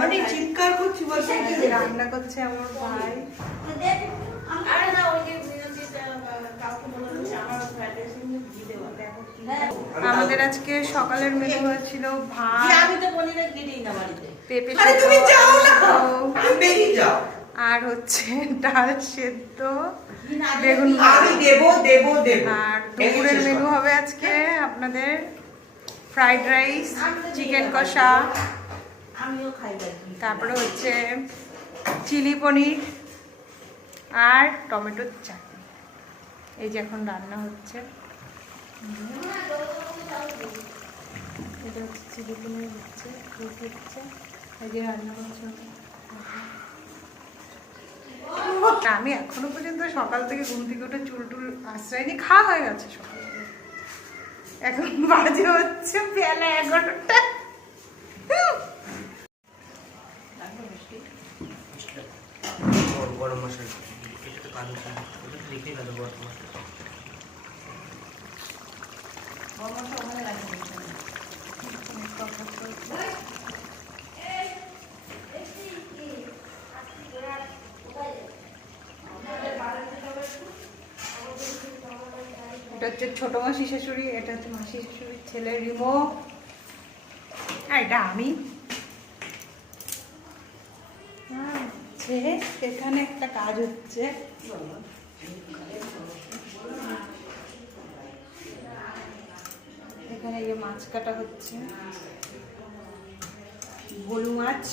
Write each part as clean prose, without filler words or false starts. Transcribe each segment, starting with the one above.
মানে চিৎকার করছি বলছে রান্না করছে আমার ভাই। আমাদের আজকে সকালের মেনু হয়েছিল ভাত, পেঁপে আর হচ্ছে ডাল সেদ্ধ, বেগুন আর দুপুরের মেনু হবে আজকে আপনাদের ফ্রাইড রাইস, চিকেন কষা, তারপরে হচ্ছে চিলি পনির আর টমেটোর চাটনি। এই যে এখন রান্না হচ্ছে, এটা হচ্ছে চিলি পনির হচ্ছে, এই যে রান্না হচ্ছে। আমি এখনো পর্যন্ত সকাল থেকে ঘুম থেকে উঠে চুল টুল আশ্রয়নি, খাওয়া হয়ে গেছে সকাল থেকে। এখন বাজে হচ্ছে বেলা 11টা। গরম মশলা এটা তো কালো লিখে গেল গরম মশলা। এটা হচ্ছে ছোট মাসি শাশুড়ি, এটা হচ্ছে মাসি শাশুড়ির ছেলে রিমো, আর এটা আমি। এখানে একটা কাজ হচ্ছে, এখানে এই মাছ কাটা হচ্ছে, ভোলু মাছ।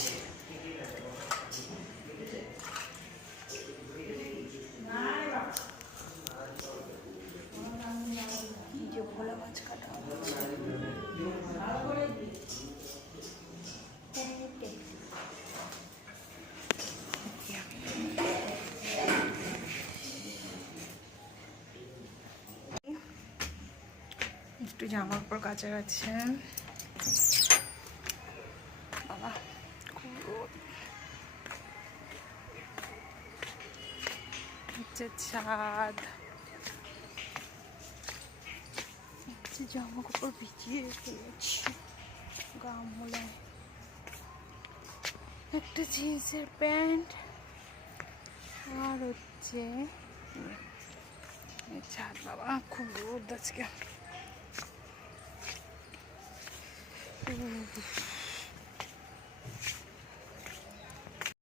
ভোলা মাছ কাটা হচ্ছে। একটু জামার পর কাচা আছে বাবা, খুব রোদ হচ্ছে, ছাদ জামা কাপড় ভিজিয়ে ফেলেছি, গামলায় একটা জিন্সের প্যান্ট আর হচ্ছে ছাদ। বাবা খুব রোদ আজকে।